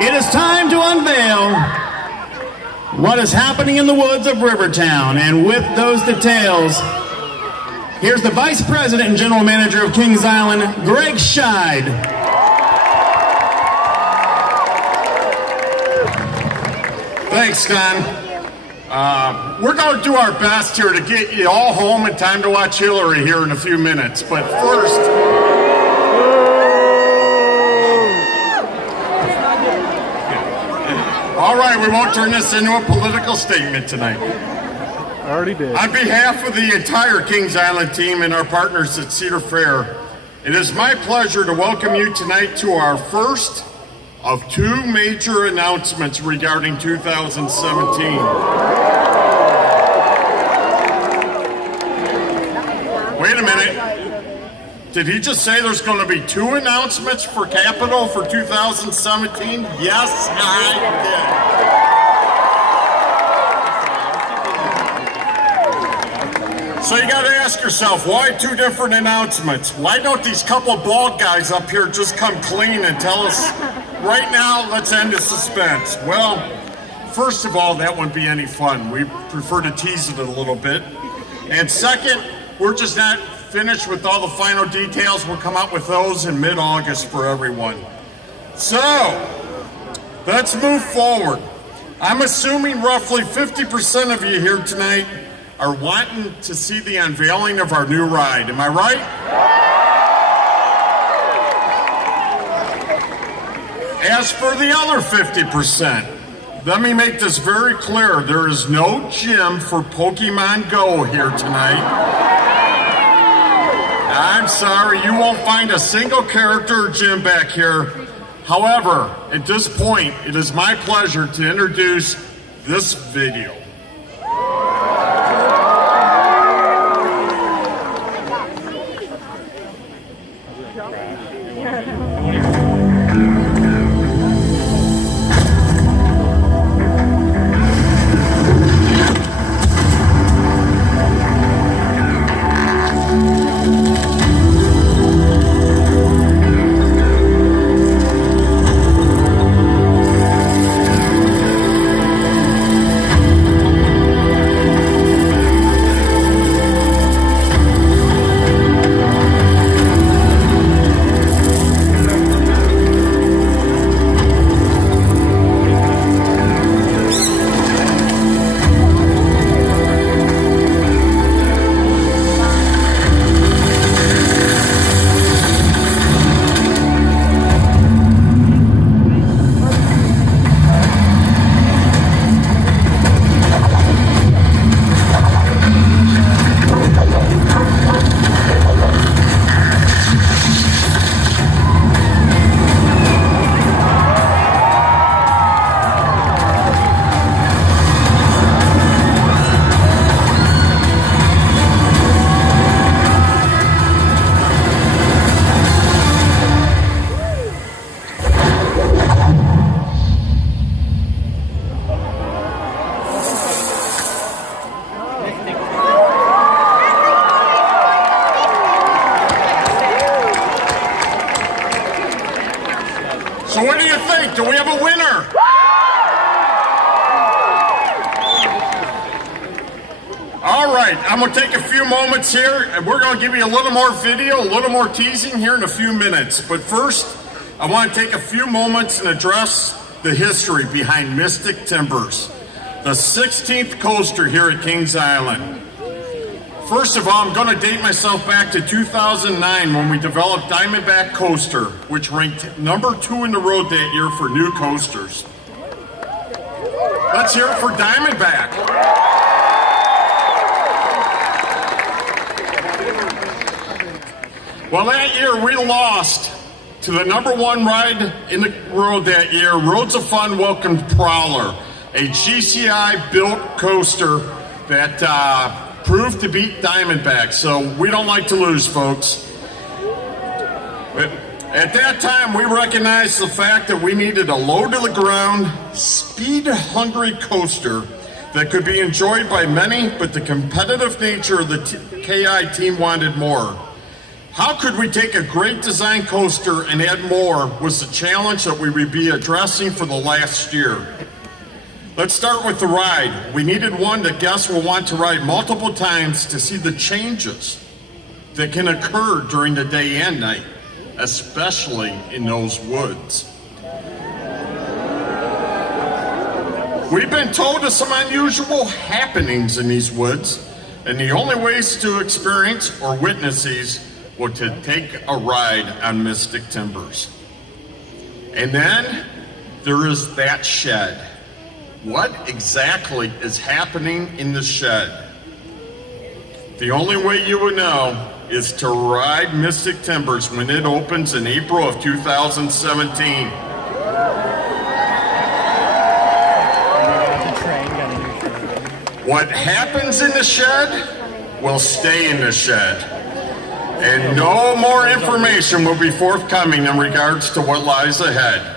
It is time to unveil what is happening in the woods of Rivertown. And with those details, here's the Vice President and General Manager of Kings Island, Greg Scheid. Thanks, Don. We're going to do our best here to get you all home in time to watch Hillary here in a few minutes. But first, all right, we won't turn this into a political statement tonight. Already did. On behalf of the entire Kings Island team and our partners at Cedar Fair, it is my pleasure to welcome you tonight to our first of two major announcements regarding 2017. Wait a minute. Did he just say there's going to be two announcements for Capitol for 2017? Yes, I did. So you got to ask yourself, why two different announcements? Why don't these couple bald guys up here just come clean and tell us, right now, let's end the suspense? Well, first of all, that wouldn't be any fun. We prefer to tease it a little bit. And second, we're just not finished with all the final details. We'll come out with those in mid-August for everyone. So, let's move forward. I'm assuming roughly 50% of you here tonight are wanting to see the unveiling of our new ride. Am I right? As for the other 50%, let me make this very clear. There is no gym for Pokemon Go here tonight. I'm sorry, you won't find a single character or gym back here. However, at this point, it is my pleasure to introduce this video. So what do you think? Do we have a winner? All right, I'm going to take a few moments here, and we're going to give you a little more video, a little more teasing here in a few minutes. But first, I want to take a few moments and address the history behind Mystic Timbers, the 16th coaster here at Kings Island. First of all, I'm going to date myself back to 2009 when we developed Diamondback Coaster, which ranked #2 in the road that year for new coasters. Let's hear it for Diamondback. Well, that year we lost to the #1 ride in the road that year. Roads of Fun welcomed Prowler, a GCI-built coaster that proved to beat Diamondback, so we don't like to lose, folks. But at that time, we recognized the fact that we needed a low-to-the-ground, speed-hungry coaster that could be enjoyed by many, but the competitive nature of the KI team wanted more. How could we take a great design coaster and add more was the challenge that we would be addressing for the last year. Let's start with the ride. We needed one that guests will want to ride multiple times to see the changes that can occur during the day and night, especially in those woods. We've been told of some unusual happenings in these woods, and the only ways to experience or witness these were to take a ride on Mystic Timbers. And then there is that shed. What exactly is happening in the shed? The only way you would know is to ride Mystic Timbers when it opens in April of 2017. What happens in the shed will stay in the shed. And no more information will be forthcoming in regards to what lies ahead.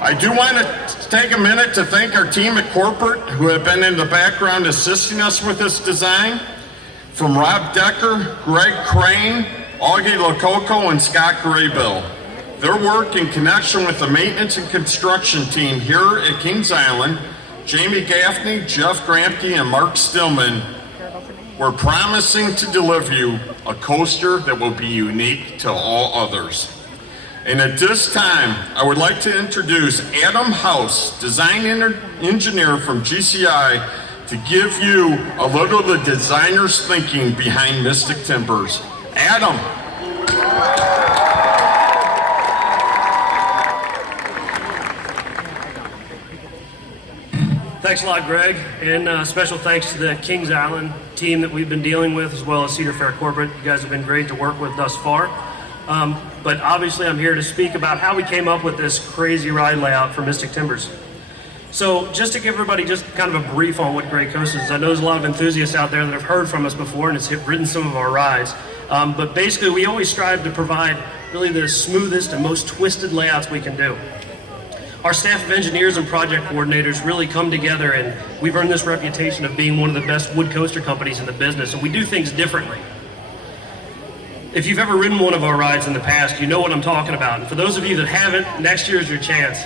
I do want to take a minute to thank our team at corporate who have been in the background assisting us with this design. From Rob Decker, Greg Crane, Augie Lococo, and Scott Graybill. Their work in connection with the maintenance and construction team here at Kings Island, Jamie Gaffney, Jeff Gramke, and Mark Stillman, were promising to deliver you a coaster that will be unique to all others. And at this time, I would like to introduce Adam House, design engineer from GCI, to give you a little of the designer's thinking behind Mystic Timbers. Adam. Thanks a lot, Greg, and special thanks to the Kings Island team that we've been dealing with, as well as Cedar Fair Corporate. You guys have been great to work with thus far. But obviously I'm here to speak about how we came up with this crazy ride layout for Mystic Timbers. So just to give everybody just kind of a brief on what Great Coasters is, I know there's a lot of enthusiasts out there that have heard from us before and has ridden some of our rides. But basically we always strive to provide really the smoothest and most twisted layouts we can do. Our staff of engineers and project coordinators really come together, and we've earned this reputation of being one of the best wood coaster companies in the business, and we do things differently. If you've ever ridden one of our rides in the past, you know what I'm talking about. And for those of you that haven't, next year's your chance.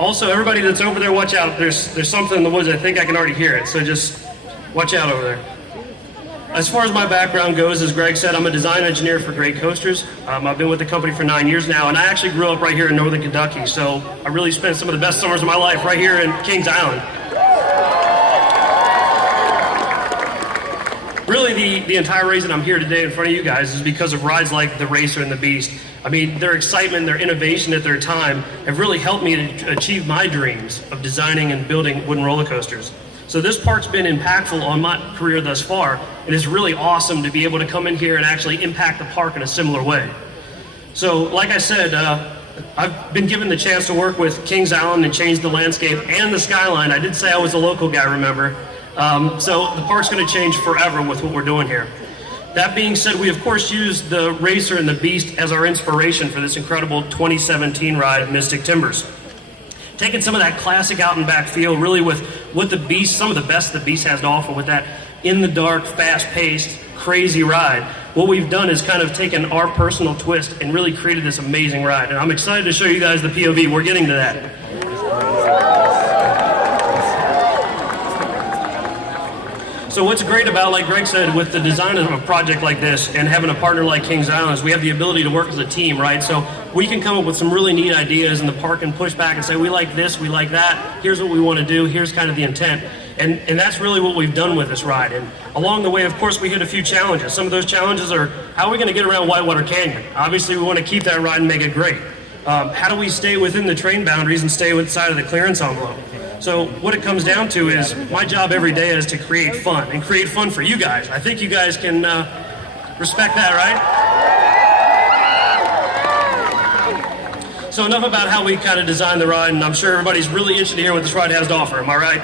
Also, everybody that's over there, watch out. There's something in the woods. I think I can already hear it, so just watch out over there. As far as my background goes, as Greg said, I'm a design engineer for Great Coasters. I've been with the company for 9 years now, and I actually grew up right here in northern Kentucky, so I really spent some of the best summers of my life right here in Kings Island. Really, the entire reason I'm here today in front of you guys is because of rides like the Racer and the Beast. I mean, their excitement, their innovation at their time have really helped me to achieve my dreams of designing and building wooden roller coasters. So this park's been impactful on my career thus far. It is really awesome to be able to come in here and actually impact the park in a similar way. So, like I said, I've been given the chance to work with Kings Island and change the landscape and the skyline. I did say I was a local guy, remember? So the park's going to change forever with what we're doing here. That being said, we of course used the Racer and the Beast as our inspiration for this incredible 2017 ride of Mystic Timbers. Taking some of that classic out and back feel, really with what the Beast, some of the best the Beast has to offer with that in the dark, fast-paced, crazy ride. What we've done is kind of taken our personal twist and really created this amazing ride. And I'm excited to show you guys the POV. We're getting to that. So what's great about, like Greg said, with the design of a project like this and having a partner like Kings Island is we have the ability to work as a team, right? So we can come up with some really neat ideas and the park can push back and say, we like this, we like that, here's what we want to do, here's kind of the intent. And that's really what we've done with this ride. And along the way, of course, we hit a few challenges. Some of those challenges are, how are we going to get around Whitewater Canyon? Obviously, we want to keep that ride and make it great. How do we stay within the train boundaries and stay inside of the clearance envelope? So what it comes down to is my job every day is to create fun, and create fun for you guys. I think you guys can respect that, right? So enough about how we kind of designed the ride, and I'm sure everybody's really interested to hear what this ride has to offer. Am I right?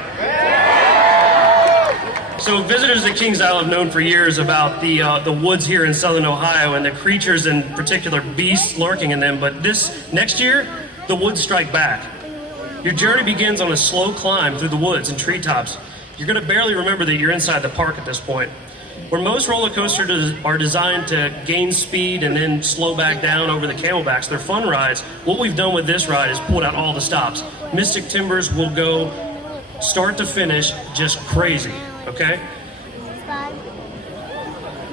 So visitors at Kings Island have known for years about the woods here in southern Ohio and the creatures, in particular beasts lurking in them. But this next year, the woods strike back. Your journey begins on a slow climb through the woods and treetops. You're going to barely remember that you're inside the park at this point. Where most roller coasters are designed to gain speed and then slow back down over the camelbacks, they're fun rides. What we've done with this ride is pulled out all the stops. Mystic Timbers will go start to finish just crazy, okay?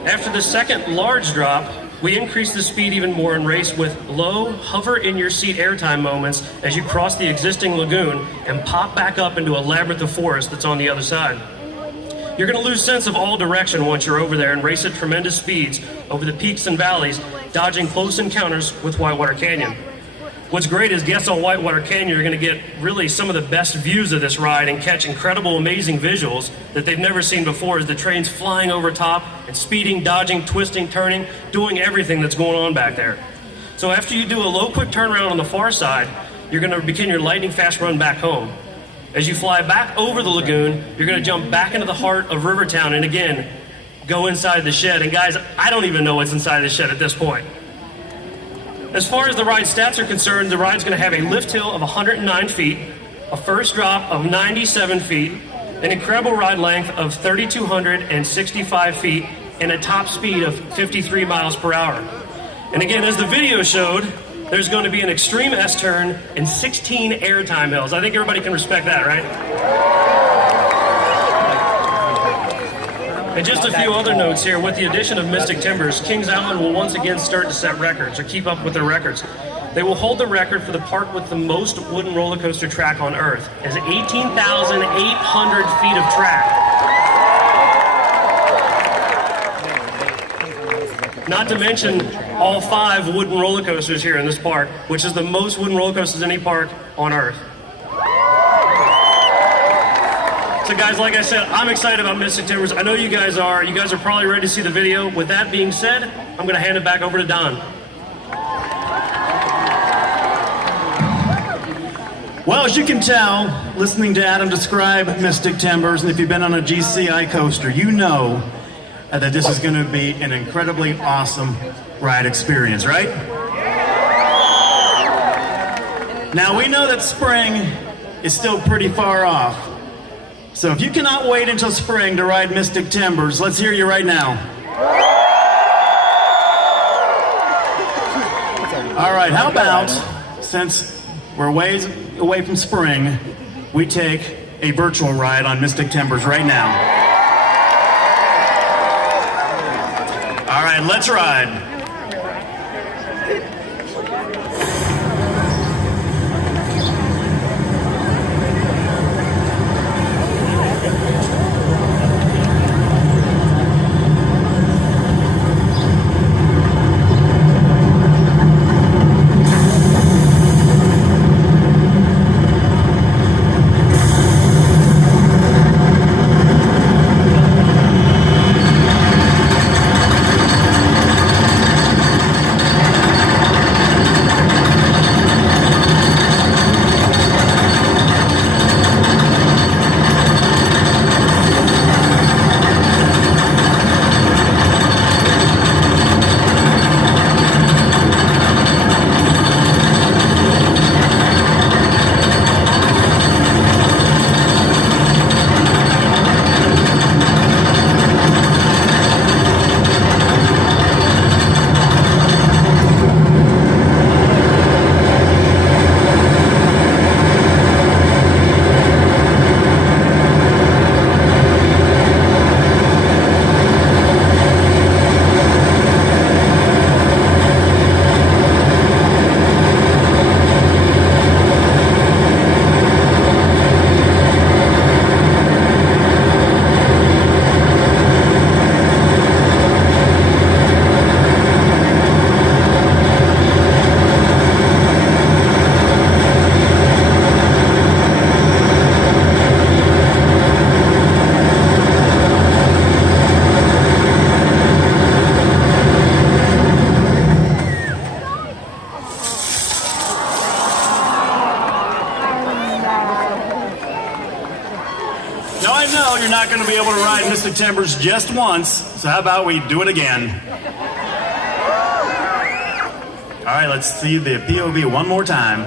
After the second large drop, we increase the speed even more and race with low, hover-in-your-seat airtime moments as you cross the existing lagoon and pop back up into a labyrinth of forest that's on the other side. You're going to lose sense of all direction once you're over there and race at tremendous speeds over the peaks and valleys, dodging close encounters with Whitewater Canyon. What's great is guests on Whitewater Canyon are going to get really some of the best views of this ride and catch incredible, amazing visuals that they've never seen before as the train's flying over top and speeding, dodging, twisting, turning, doing everything that's going on back there. So after you do a low, quick turnaround on the far side, you're going to begin your lightning fast run back home. As you fly back over the lagoon, you're going to jump back into the heart of Rivertown and again, go inside the shed. And guys, I don't even know what's inside the shed at this point. As far as the ride stats are concerned, the ride's going to have a lift hill of 109 feet, a first drop of 97 feet, an incredible ride length of 3,265 feet, and a top speed of 53 miles per hour. And again, as the video showed, there's going to be an extreme S-turn and 16 airtime hills. I think everybody can respect that, right? And just a few other notes here. With the addition of Mystic Timbers, Kings Island will once again start to set records or keep up with their records. They will hold the record for the park with the most wooden roller coaster track on Earth, as 18,800 feet of track. Not to mention all 5 wooden roller coasters here in this park, which is the most wooden roller coasters in any park on Earth. So guys, like I said, I'm excited about Mystic Timbers. I know you guys are. You guys are probably ready to see the video. With that being said, I'm going to hand it back over to Don. Well, as you can tell, listening to Adam describe Mystic Timbers, and if you've been on a GCI coaster, you know that this is going to be an incredibly awesome ride experience, right? Now, we know that spring is still pretty far off. So if you cannot wait until spring to ride Mystic Timbers, let's hear you right now. All right, how about, since we're ways away from spring, we take a virtual ride on Mystic Timbers right now. All right, let's ride. Now I know you're not going to be able to ride Mystic Timbers just once, so how about we do it again? All right, let's see the POV one more time.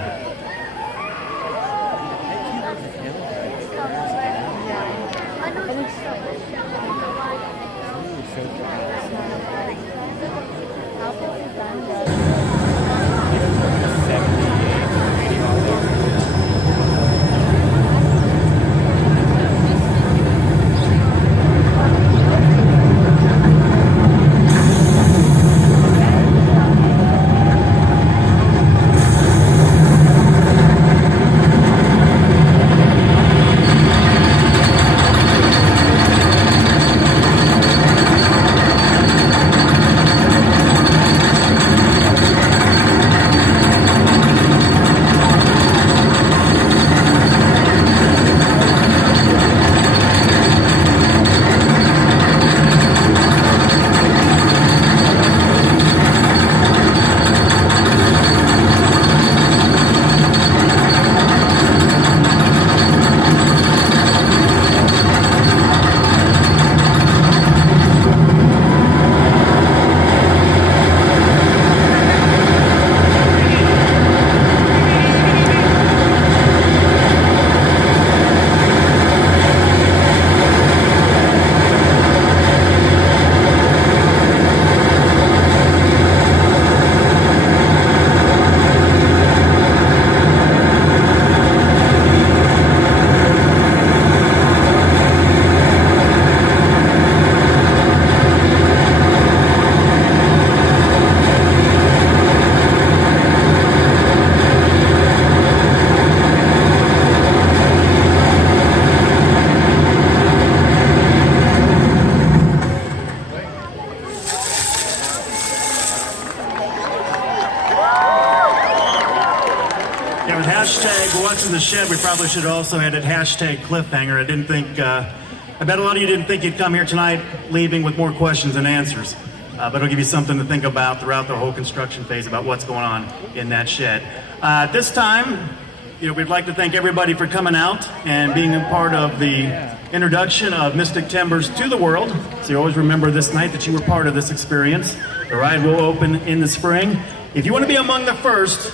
shed, we probably should have also added hashtag cliffhanger. I didn't think, I bet a lot of you didn't think you'd come here tonight leaving with more questions than answers. But it'll give you something to think about throughout the whole construction phase about what's going on in that shed. At this time, we'd like to thank everybody for coming out and being a part of the introduction of Mystic Timbers to the world. So you always remember this night that you were part of this experience. The ride will open in the spring. If you want to be among the first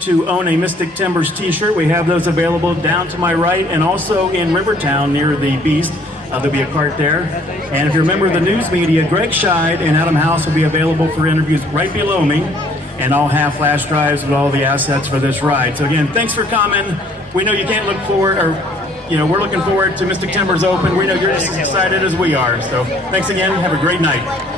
to own a Mystic Timbers t-shirt, we have those available down to my right and also in Rivertown near the Beast. There'll be a cart there. And if you're a member of the news media, Greg Scheid and Adam House will be available for interviews right below me. And I'll have flash drives with all the assets for this ride. So again, thanks for coming. We know you can't look forward, or we're looking forward to Mystic Timbers Open. We know you're just as excited as we are. So thanks again. Have a great night.